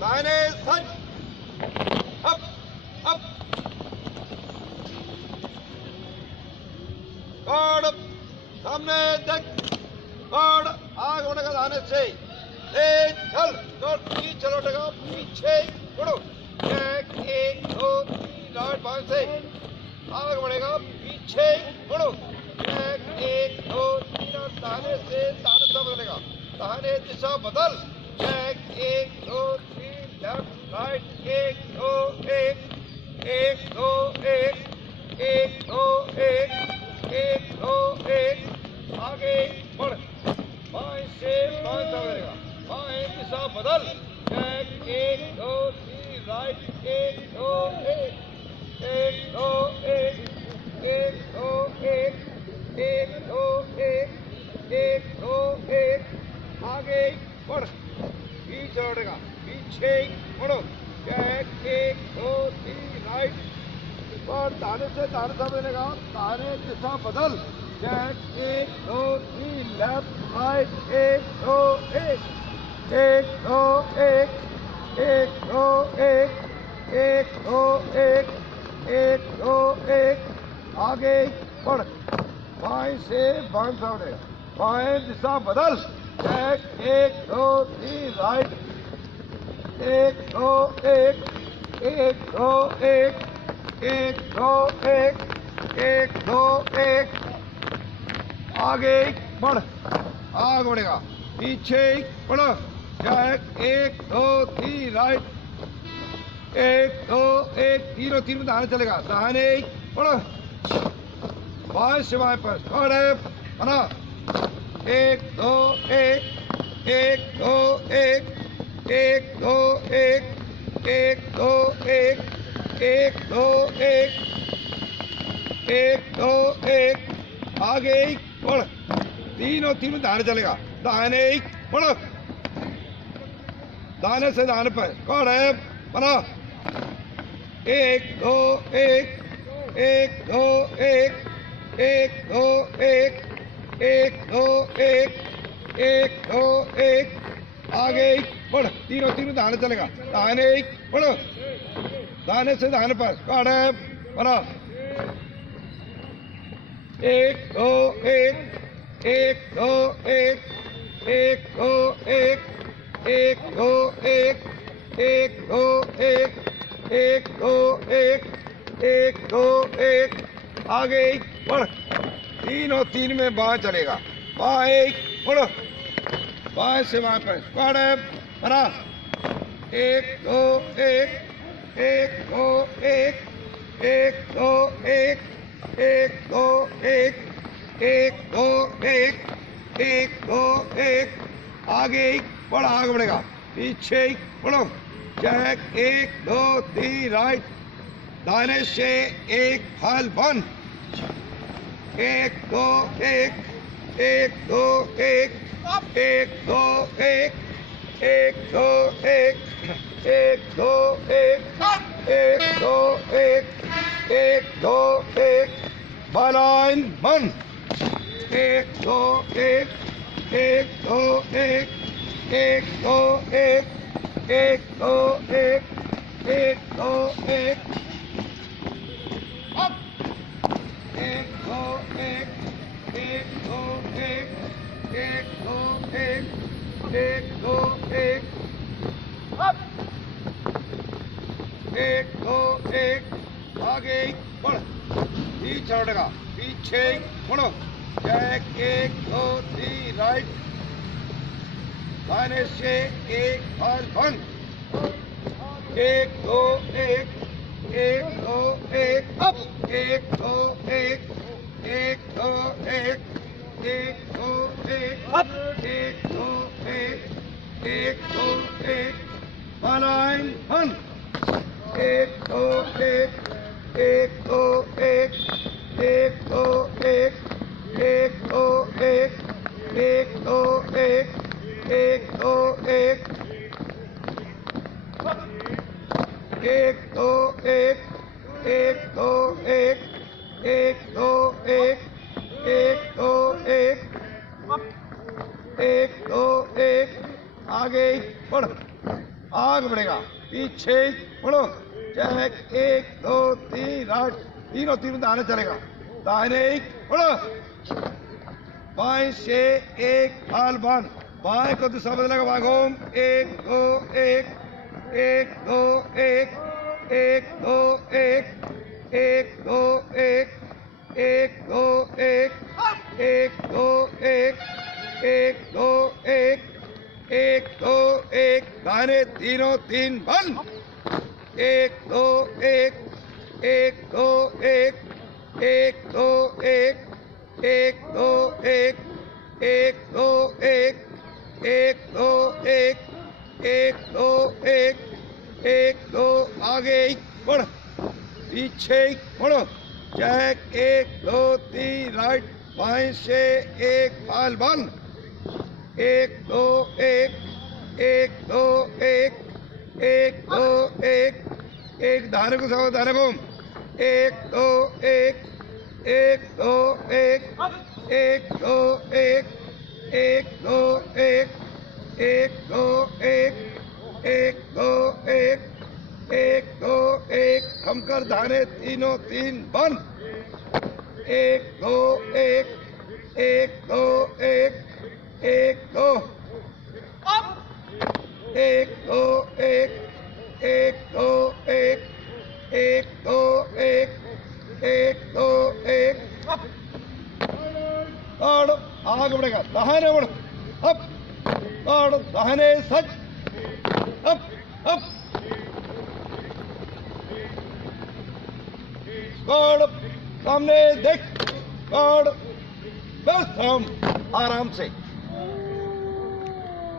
दाहिने सच, up up, God सामने देख, गॉड आग बढ़ेगा दाहिने से, चल तो पीछे लौटेगा, पीछे मुड़ो, एक दो तीन राइट बाएं से आग बढ़ेगा, पीछे मुड़ो, एक दो तीन दाहिने से दाहिने दिशा बदलेगा, दाहिने दिशा बदल, एक दो तीन लेफ्ट राइट, एक दो एक, एक दो एक, एक दो एक, एक दो एक, आगे बढ़, बाएं से बाएं दिशा बदलेगा, बाएं दिशा बदल, एक दो तीन राइट, एक दो एक, एक दो एक, एक दो एक, एक दो एक, एक दो एक, आगे बढ़, पीछे लौटेगा, पीछे मुड़ो, एक दो तीन राइट, और दाहिने से दाहिने दिशा बदलेगा, दाहिने दिशा बदल, एक दो तीन लेफ्ट राइट, एक दो एक, एक दो एक, एक दो एक, एक दो एक, एक दो एक, आगे बढ़, बाएं से बाएं दिशा बदलेगा, बाएं दिशा बदल, एक दो तीन राइट, एक दो एक, एक दो एक, एक दो एक, एक दो एक, आगे बढ़, आगे बढ़ेगा, पीछे बढ़ो, एक दो तीन राइट, एक दो एक, तीनों तीन में दाहिने चलेगा, दाहिने बढ़ो, बाएं से बाएं पर बना, एक दो एक, एक दो एक, एक दो एक, एक दो एक, एक दो एक, एक दो एक, आगे बढ़, तीनों तीन में दाहिने चलेगा, दाहिने बढ़ो, दाहिने से दाहिने पर बना, एक दो एक, एक दो एक, एक दो एक, एक दो एक, एक दो एक, आगे बढ़, तीनों तीनों दाहिने चलेगा, दाहिने बढ़ो, दाहिने से दाहिने पर बना, एक दो एक, एक दो एक, एक दो एक, एक दो एक, एक दो एक, एक दो एक, एक दो एक, आगे बढ़, तीनों तीन में बाएं चलेगा, बाएं बढ़ो, बाएं से बाएं पर बना, एक दो एक, एक दो एक, एक दो एक, एक दो एक, एक दो एक, एक दो एक, आगे बढ़, आगे बढ़ेगा, पीछे बढ़ो, एक दो तीन राइट, दाहिने से एक फल बंद, एक दो एक, एक दो एक, एक दो एक, एक दो एक, एक दो एक, एक दो एक, एक दो एक, बालाइन बंद, एक दो एक, एक दो एक, एक दो एक, एक दो एक, एक दो एक, अप, एक दो एक, एक दो एक, एक दो एक, एक दो एक, अप, एक दो एक, आगे बढ़, पीछे लौटेगा, पीछे मुड़ो, एक दो तीन राइट, दाहिने से एक फल बंद, एक दो एक, एक दो एक, अप, एक दो एक, एक दो एक, एक दो एक, अप, एक दो एक, एक दो एक, बालाइन बंद, एक दो एक, एक दो एक, एक दो एक, एक दो एक, एक दो एक, एक दो एक, एक दो एक, एक दो एक, एक दो एक, एक दो एक, एक दो एक, आगे बढ़, आगे बढ़ेगा, पीछे मुड़ो, चेक 1 2 3 राइट, तीनों दाहिने चलेगा, दाहिने मुड़ो, बाएं से 1 हाल बंद, बाएं को दूसरा बदलेगा, भागोम 1 2 1 1 2 1 1 2 1 1 2 1 1 2 1 1 2 1 1 2 1 1 2 1 दाहिने तीनों 3 बंद, 1 2 1 1 2 1 1 2 1 1 2 1 1 2 1 1 2 1 1 2 1 1 2 आगे बढ़, पीछे मुड़ो, चेक 1 2 3 राइट, बाएं से 1 फाल बंद, 1 2 1 1 2 1 1 2 1 1 दाहिने को सवा दाहिने को 1 2 1 1 2 1 1 2 1 1 2 1 1 2 1 1 2 1 1 2 1 कम कर, दाहिने तीनों 3 बंद, 1 2 1 1 2 1 1 2 1 2 1 1 2 1 1 2 1 1 2 1 और आगे बढ़ेगा, दाहिने बढ़ो, अप और दाहिने सच, अप अप गॉड, सामने देख, गॉड, बस हम आराम से